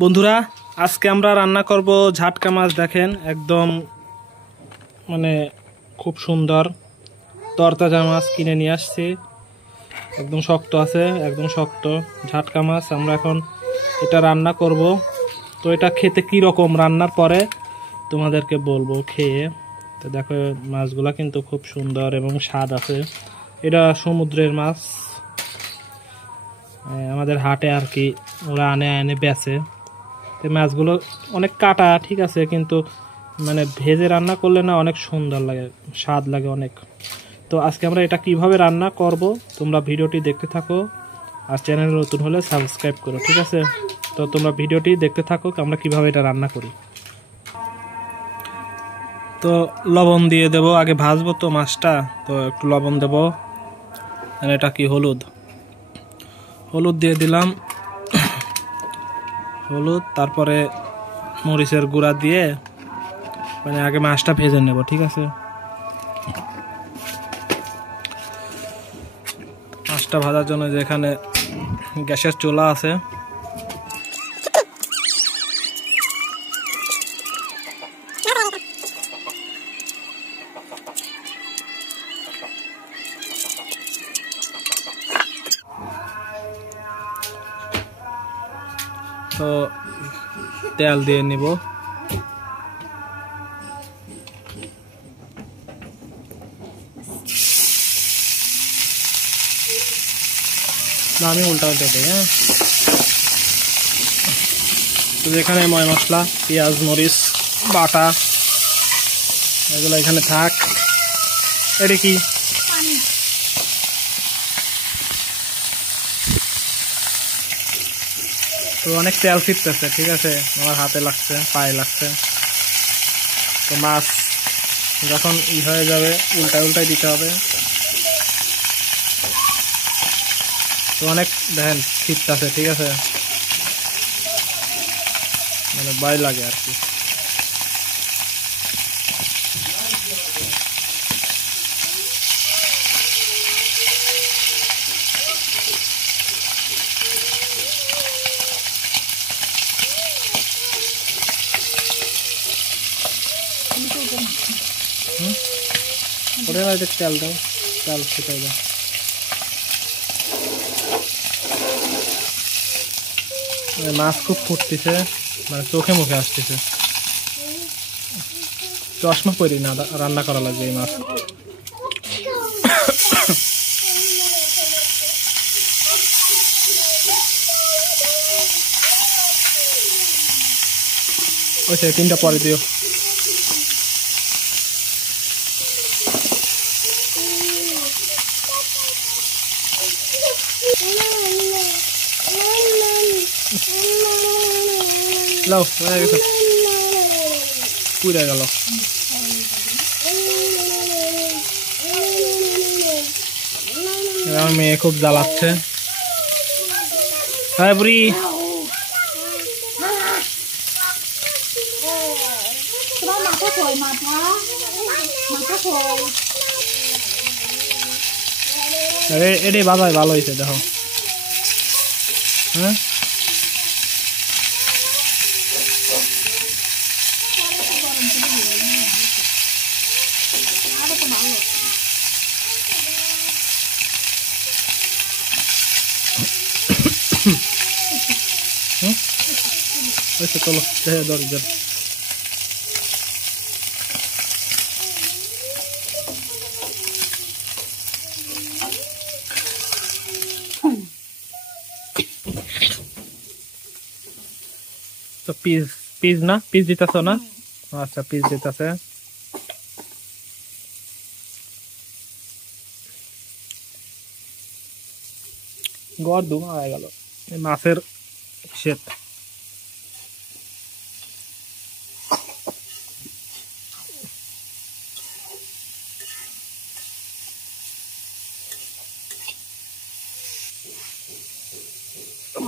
বন্ধুরা আজকে আমরা রান্না করব ঝাটকা মাছ। দেখেন একদম মানে খুব সুন্দর তরতাজা মাছ কিনে নিয়ে আসছি। একদম শক্ত আছে, একদম শক্ত ঝাটকা মাছ। আমরা এখন এটা রান্না করব। তো এটা খেতে কি রকম রান্নার পরে তোমাদেরকে বলবো খেয়ে। তো দেখো মাছগুলা কিন্তু খুব সুন্দর এবং স্বাদ আছে। এটা সমুদ্রের মাছ, আমাদের হাটে আর কি ওরা এনে বেচে। তো মাছগুলো অনেক কাটা, ঠিক আছে, কিন্তু মানে ভেজে রান্না করলে না অনেক সুন্দর লাগে, স্বাদ লাগে অনেক। তো আজকে আমরা এটা কিভাবে রান্না করব তোমরা ভিডিওটি দেখতে থাকো, আর চ্যানেলে নতুন হলে সাবস্ক্রাইব করো, ঠিক আছে? তো তোমরা ভিডিওটি দেখতে থাকো আমরা কিভাবে এটা রান্না করি। তো লবণ দিয়ে দেব, আগে ভাজবো তো মাছটা, তো একটু লবণ দেব। আর এটা কি হলুদ দিয়ে দিলাম, হলুদ, তারপরে মরিচের গুঁড়া দিয়ে মানে আগে মাছটা ভেজে নেব, ঠিক আছে? মাছটা ভাজার জন্য যেখানে গ্যাসের চুলা আছে, তো তেল দিয়ে নিব। আমি উল্টা দিই, হ্যাঁ। তো যেখানে ময় মশলা, পেঁয়াজ, মরিচ বাটা, এগুলো এখানে থাক। এটা কি তো অনেক তেল ছিটতেছে, ঠিক আছে, আমার হাতে লাগছে, পায়ে লাগছে। তো মাছ যখন হয়ে যাবে উল্টাই দিতে হবে। তো অনেক দেখেন ছিটতেছে, ঠিক আছে, মানে ভয় লাগে আর কি। ওটা তেল দাও, তেল ছিটাই দাও। মাছ খুব ফুটতেছে, মানে চোখে মুখে আসতেছে। চশমা পরি না, রান্না করা লাগবে এই মাছ। ওই তিনটা পরে দিও। লাও হয়ে গেছে, পুড়ে গেল। আমার মেয়ে খুব জ্বালাচ্ছে। হ্যাঁ বুড়ি, এটাই বাজায় ভালো হয়েছে, দেখো। হ্যাঁ চলো দরকার। তো পিস না, পিস দিতেছ না? আচ্ছা, পিস দিতেছে। গড় দুমা হয়ে গেল মাছের শেট।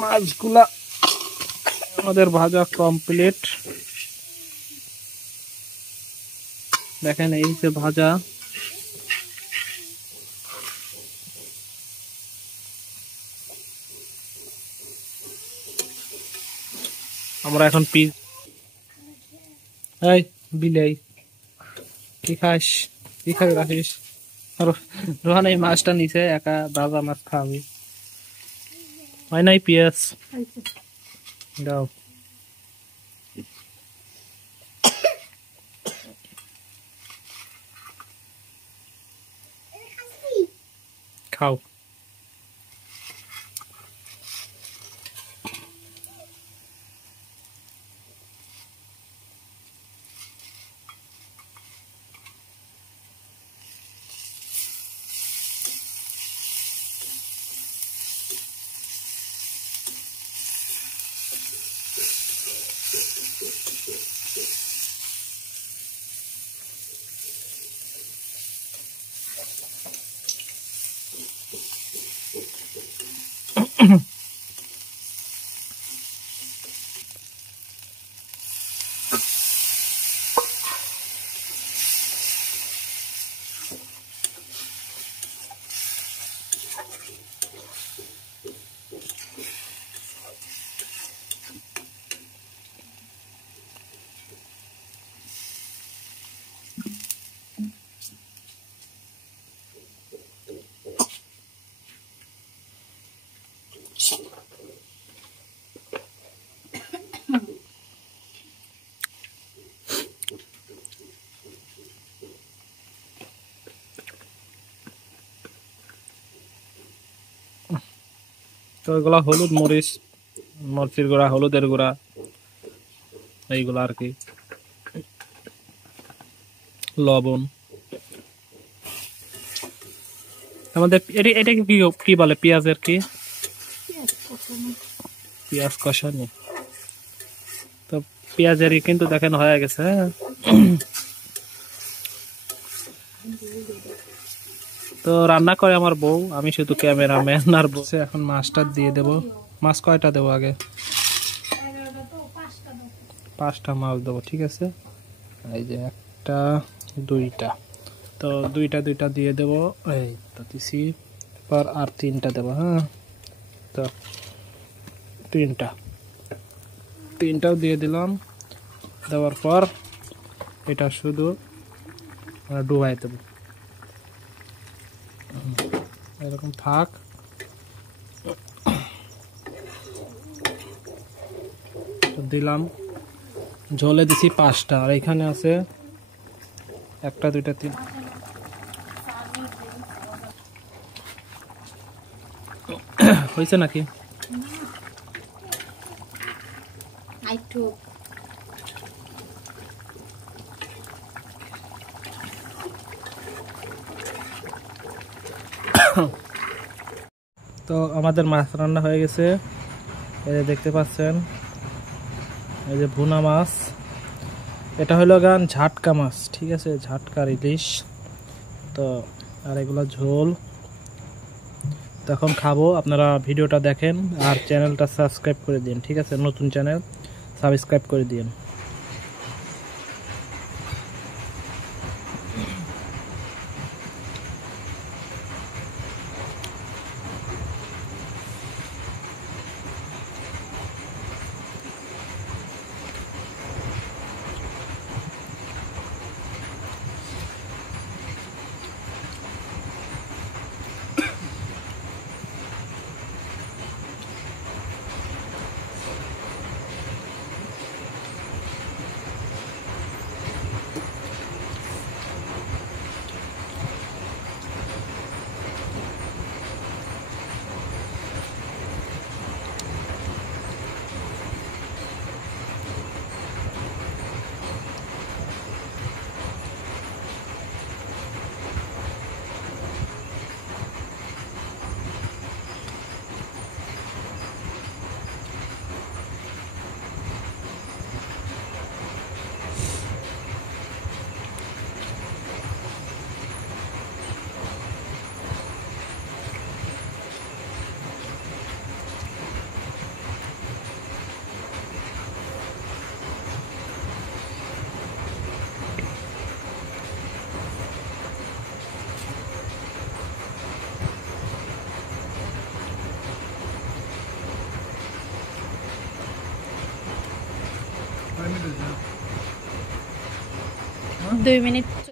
মাছগুলা আমাদের ভাজা কমপ্লিট। দেখেন এই যে ভাজা, আমরা এখন এই বিলাই কি খাস, কি খাবি রাখিস? রোহান এই মাছটা নিচে একা ভাজা মাছ খাবি, হয় নাই? পেঁয়াজ দাও। খাও। তো এগুলা হলুদ মরিচ, মরিচের গুঁড়া, হলুদের গুঁড়া, এইগুলা আর কি, লবণ। আমাদের এটা কি কি বলে? পেঁয়াজের কি? পেঁয়াজ কষানো। তো পেঁয়াজেরই কিন্তু দেখেন হয়ে গেছে। হ্যাঁ, তো রান্না করে আমার বউ, আমি শুধু ক্যামেরাম্যান। আর বসে এখন মাছটা দিয়ে দেব। মাছ কয়টা দেবো আগে? 5টা মাছ দেবো, ঠিক আছে। এই যে 1টা 2টা, তো দুইটা দিয়ে দেবো। এই তো দিছি, পর আর 3টা দেবো। হ্যাঁ, তো 3টাও দিয়ে দিলাম। দেওয়ার পর এটা শুধু ডুবাই দেবো, এরকম থাক। দিলাম, ঝোলে দিছি 5টা, আর এখানে আছে 1টা 2টা 3। হয়েছে নাকি? তো আমাদের মাছ রান্না হয়ে গেছে, এই যে দেখতে পাচ্ছেন, এই যে ভুনা মাছ। এটা হলো গান ঝাটকা মাছ, ঠিক আছে, ঝাটকার ইলিশ। তো আর এগুলো ঝোল। তখন খাবো, আপনারা ভিডিওটা দেখেন আর চ্যানেলটা সাবস্ক্রাইব করে দিন, ঠিক আছে, নতুন চ্যানেল সাবস্ক্রাইব করে দিন। 2 মিনিট